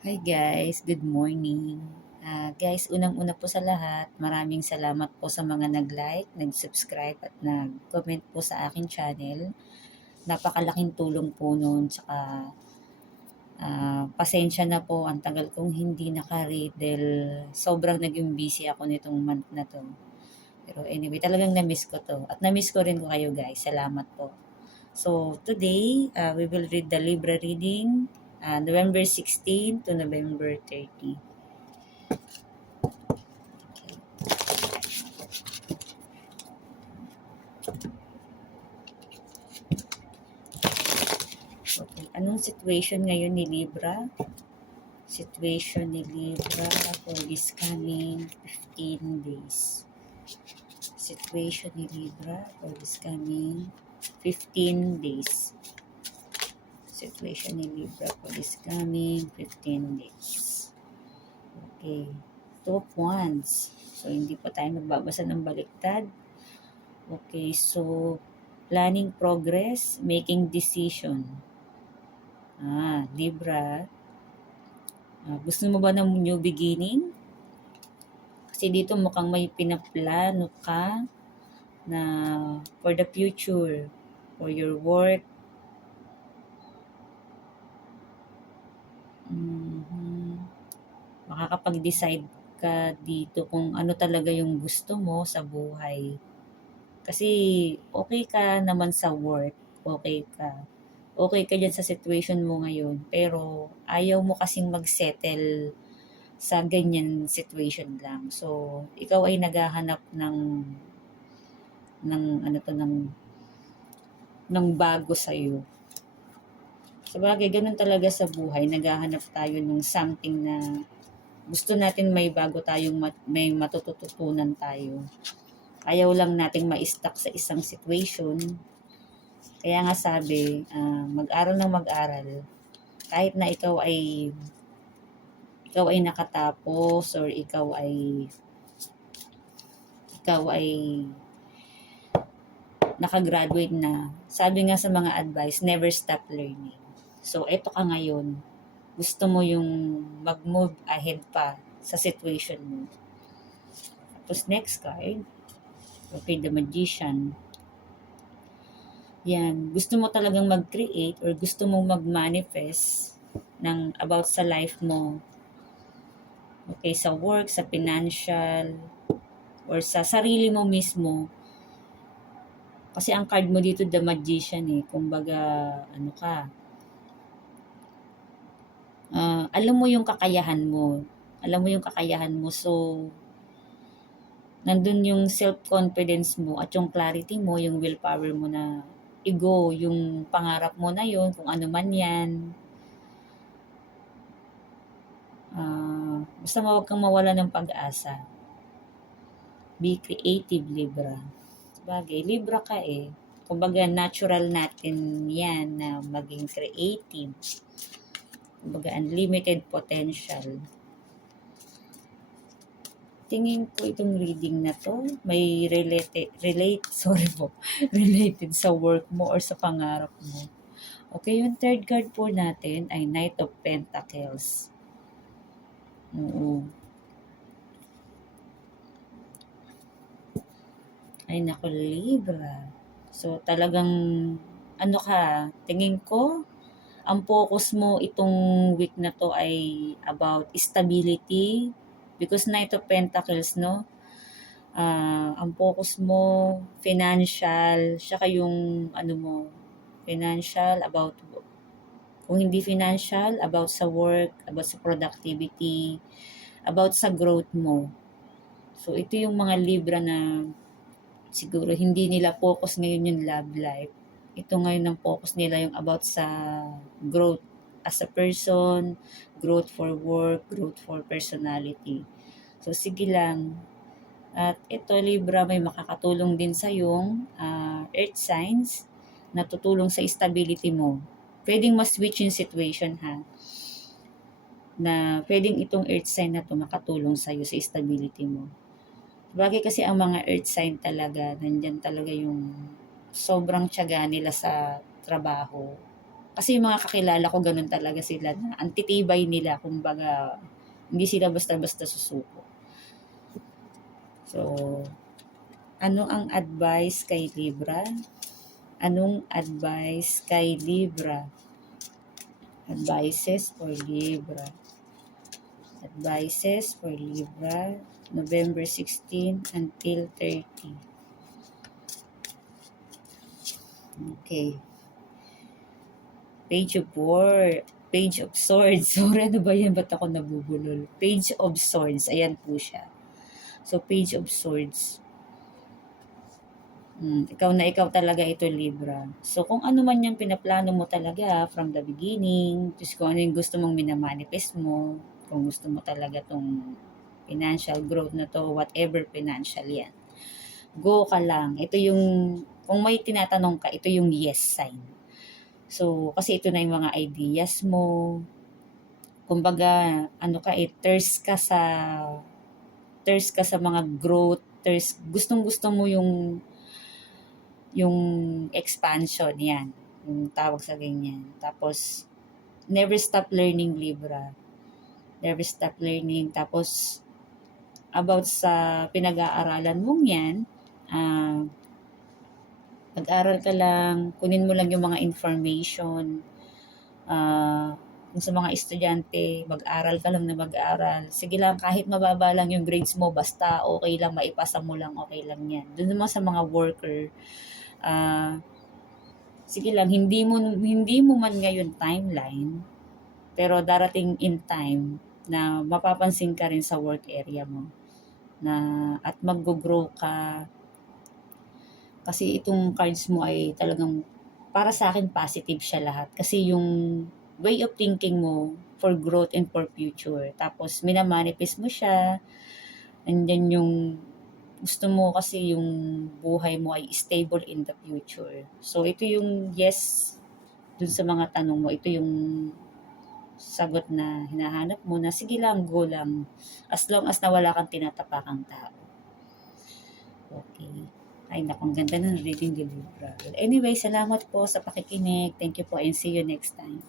Hi guys, good morning. Guys, unang-una po sa lahat, maraming salamat po sa mga nag-like, nag-subscribe at nag-comment po sa aking channel. Napakalaking tulong po noon. Tsaka pasensya na po, ang tagal kong hindi naka-read dahil sobrang naging busy ako nitong month na to. Pero anyway, talagang na-miss ko to. At na-miss ko rin ko kayo guys. Salamat po. So today, we will read the Libra reading, November 16 to November 30. Okay. Anong situation ngayon ni Libra? Situation ni Libra for this coming 15 days. Situation ni Libra for this coming 15 days. Situation ni Libra for this coming 15 days. Okay. Two of Wands. So, hindi pa tayo magbabasa ng baliktad. Okay. So, planning progress, making decision. Libra. Gusto mo ba ng new beginning? Kasi dito mukhang may pinaplano ka na for the future, for your work. Makakapag-decide ka dito kung ano talaga yung gusto mo sa buhay. Kasi okay ka naman sa work, okay ka. Okay ka dyan sa situation mo ngayon, pero ayaw mo kasing mag-settle sa ganyan situation lang. So, ikaw ay naghahanap ng ano to ng bago sa iyo. Sabagay, ganun talaga sa buhay, naghahanap tayo ng something na gusto natin may bago tayong may matututunan tayo. Ayaw lang nating ma-stuck sa isang situation. Kaya nga sabi, mag-aral ng mag-aral. Kahit na ikaw ay nakatapos or ikaw ay nakagraduate na. Sabi nga sa mga advice, never stop learning. So, eto ka ngayon. Gusto mo yung mag-move ahead pa sa situation mo. Tapos next card, okay, the Magician. Yan, gusto mo talagang mag-create or gusto mo mag-manifest ng about sa life mo. Okay, sa work, sa financial, or sa sarili mo mismo. Kasi ang card mo dito, the Magician kumbaga, ano ka, alam mo yung kakayahan mo. Alam mo yung kakayahan mo. So, nandun yung self-confidence mo at yung clarity mo, yung willpower mo na i-go, yung pangarap mo na yun, kung ano man yan. Basta huwag kang mawala ng pag-asa. Be creative, Libra. Sabagay, Libra ka Kumbaga, natural natin yan na maging creative. Kumbaga, unlimited potential. Tingin ko itong reading na to may related sa work mo or sa pangarap mo. Okay, yung third card po natin ay Knight of Pentacles. Oo. Ay naku, Libra. So talagang ano ka, tingin ko ang focus mo itong week na to ay about stability because Knight of Pentacles, no? Ang focus mo, financial, saka yung ano mo, financial, about, kung hindi financial, about sa work, about sa productivity, about sa growth mo. So, ito yung mga Libra na siguro hindi nila focus ngayon yung love life. Ito ngayon ang focus nila yung about sa growth as a person, growth for work, growth for personality. So, sige lang, at ito, Libra, may makakatulong din sa yung earth signs na tutulong sa stability mo. Pwedeng ma-switch yung situation na pwedeng itong earth sign na to makatulong sa iyo sa stability mo. Bagay kasi ang mga earth sign talaga, nandyan talaga yung sobrang tiyaga nila sa trabaho. Kasi yung mga kakilala ko ganun talaga sila na antitibay nila, kumbaga hindi sila basta-basta susuko. So, ano ang advice kay Libra? Anong advice kay Libra? Advices for Libra. Advices for Libra, November 16 until 30. Okay. Page of Swords. Sorry, ano ba yan? Ba't ako nabubulol? Page of Swords. Ayan po siya. So, Page of Swords. Ikaw talaga ito, Libra. So, kung ano man yung pinaplano mo talaga from the beginning, just kung ano yung gusto mong minamanifest mo, kung gusto mo talaga tong financial growth na to, whatever financial yan, go ka lang. Ito yung, kung may tinatanong ka, ito yung yes sign. So, kasi ito na yung mga ideas mo. Kumbaga, thirst ka sa mga growth, gustong-gusto mo yung expansion, yan. Yung tawag sa ganyan. Tapos, never stop learning, Libra. Never stop learning. Tapos, about sa pinag-aaralan mong yan, mag-aral ka lang, kunin mo lang yung mga information, kung sa mga estudyante, mag-aral ka lang na mag-aral. Sige lang, kahit mababa lang yung grades mo, basta okay lang, maipasa mo lang, okay lang yan. Doon naman sa mga worker, sige lang, hindi mo man ngayon timeline, pero darating in time na mapapansin ka rin sa work area mo na at mag-grow ka. Kasi itong cards mo ay talagang para sa akin positive siya lahat. Kasi yung way of thinking mo for growth and for future. Tapos minamanifest mo siya. And then yung gusto mo kasi yung buhay mo ay stable in the future. So ito yung yes dun sa mga tanong mo. Ito yung sagot na hinahanap mo na sige lang, go lang. As long as na wala kang tinatapakang tao. Okay. Ay, naku, ang ganda ng reading ni Libra. Anyway, salamat po sa pakikinig. Thank you po and see you next time.